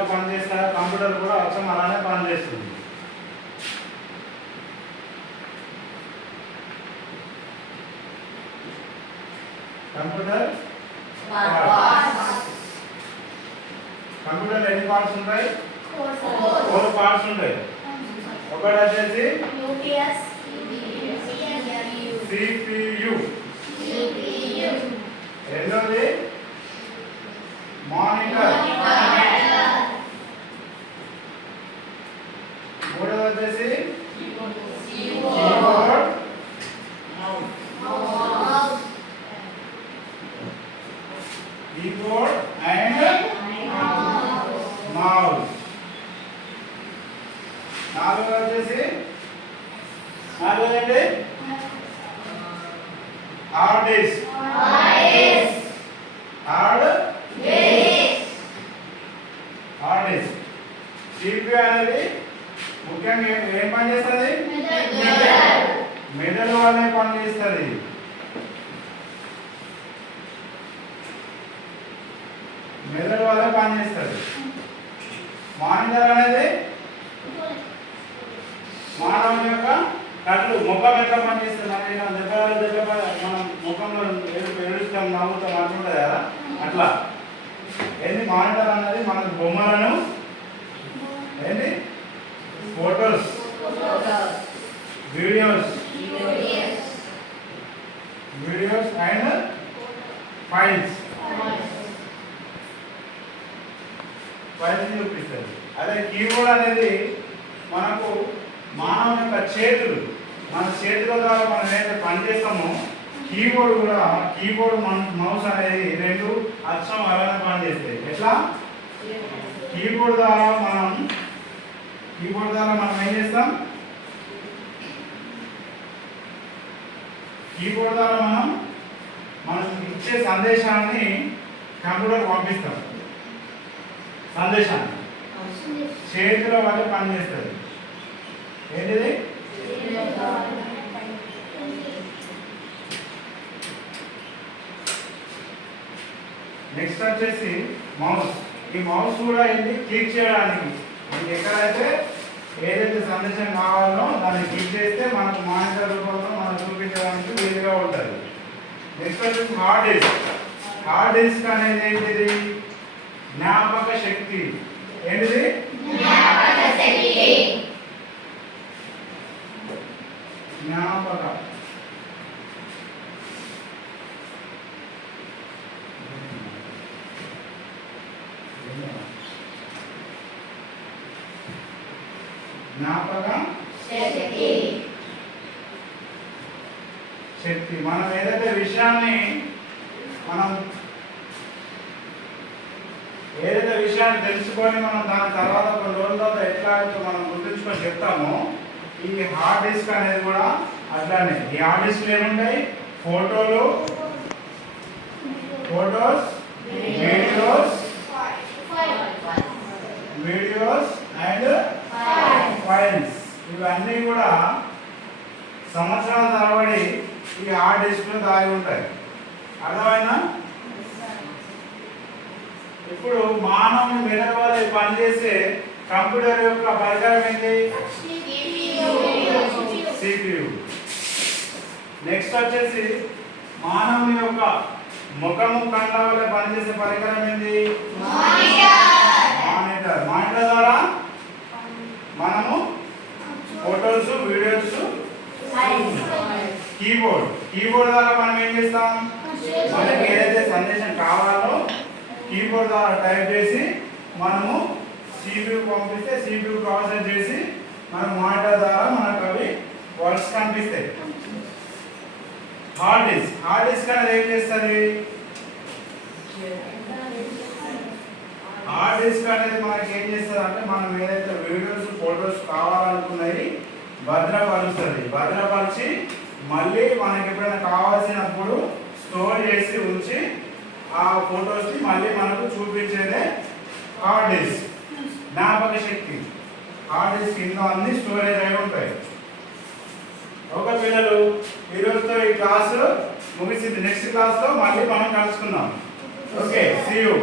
ఎలా పనిచేస్తారో కంప్యూటర్ కూడా అచ్చం అలానే పనిచేస్తుంది. కంప్యూటర్ కంప్యూటర్ ఎన్ని పార్ట్స్ ఉంటాయి? 4 పార్ట్స్ ఉంటాయి. ఒకటి వచ్చేసి CPU, రెండోది మానిటర్, మూడోది వచ్చేసి కీబోర్డ్, keyboard and mouse. నాలుగోది వచ్చేసి నాలుగోది హార్డ్ డిస్క్. CPU అనేది ముఖ్యంగా ఏం పని చేస్తుంది? మెదడు వల్లే పని చేస్తుంది. మెదడు వల్ల పనిచేస్తుంది. మానిటర్ అనేది మానవుని యొక్క కళ్ళు, ముఖం ఎట్లా పనిచేస్తుంది? మనం ముఖంలో ఏడుస్తాం, నవ్వుతాం అంటుంటుంది కదా, అట్లా ఏంటి మానిటర్ అన్నది మనకు బొమ్మలను ఏంటి ఫోటోస్, వీడియోస్ అండ్ ఫైల్స్ చూపిస్తుంది. అదే కీబోర్డ్ అనేది మనకు మానవ యొక్క చేతులు, మన చేతుల ద్వారా మనం ఏదైతే పని చేస్తామో కీబోర్డ్ కూడా, కీబోర్డ్ మౌస్ అనేది రెండు అచ్చం అలానే పనిచేస్తాయి. ఎట్లా? కీబోర్డ్ ద్వారా మనం ఏం చేస్తాం? కీబోర్డ్ ద్వారా మనం ఇచ్చే సందేశాన్ని కంప్యూటర్ పంపిస్తాం. సందేశాన్ని చేతుల వల్ల పనిచేస్తుంది. ఏంటిది? నెక్స్ట్ వచ్చేసి మౌస్. ఈ మౌస్ కూడా ఏంటి? క్లిక్ చేయడానికి మీకు ఎక్కడైతే ఏదైతే సందేశం కావాలో దాన్ని క్లిక్ చేస్తే మనకు మానిటర్ రూపంలో మనం చూపించడానికి వీలుగా ఉంటుంది. నెక్స్ట్ వచ్చేసి హార్డ్ డిస్క్. హార్డ్ డిస్క్ అనేది ఏంటిది? జ్ఞాపక శక్తి. ఏంటిది? జ్ఞాపక శక్తి. మనం ఏదైతే విషయాన్ని తెలుసుకొని మనం దాని తర్వాత కొన్ని రోజుల తర్వాత ఎట్లా మనం గుర్తుంచుకొని చెప్తామో, ఈ హార్డ్ డిస్క్ అనేది కూడా అట్లానే. ఈ హార్డ్ డిస్క్ ఏముంటాయి? Photos, videos and files. ఇవన్నీ కూడా సంవత్సరాల తరబడి ఈ హార్డ్ డిస్క్ లో దాగి ఉంటాయి. అర్థమైనా? ఇప్పుడు మానవుని మెదడు వల్ల పనిచేసే కంప్యూటర్ యొక్క పరికరం ఏంటి? CPU. నెక్స్ట్ వచ్చేసి మానవుని యొక్క ముఖము, కళ్ళ వల్ల పనిచేసే పరికరం ఏంటి? మానిటర్. మానిటర్ ద్వారా మనము ఫోటోస్, వీడియోస్. కీబోర్డ్ ద్వారా మనం ఏం చేస్తాం? మనకి ఏదైతే సందేశం కావాలో కీబోర్డ్ ద్వారా టైప్ చేసి మనము CPU పంపిస్తే CPU ప్రాసెస్ చేసి మన మానిటర్ ద్వారా మనకు అవి వర్డ్స్ కనిపిస్తాయి. హార్డ్ డిస్క్ అనేది ఏం చేస్తుంది? హార్డ్ డిస్క్ అనేది మనకి ఏం చేస్తుంది అంటే మనం ఏదైతే వీడియోస్, ఫోటోస్ కావాలనుకున్నవి భద్రపరిచి మళ్ళీ మనకి ఎప్పుడైనా కావాల్సినప్పుడు స్టోర్ చేసి ఉంచి ఆ ఫోటోస్ని మళ్ళీ మనకు చూపించేదే హార్డ్ డిస్క్. జ్ఞాపక శక్తి. హార్డ్ డిస్క్ కింద అన్ని స్టోరేజ్ అయి ఉంటాయి. ఓకే పిల్లలు, ఈరోజుతో ఈ క్లాసు ముగిసింది. నెక్స్ట్ క్లాస్లో మళ్ళీ మనం కలుసుకుందాం. Okay, see you.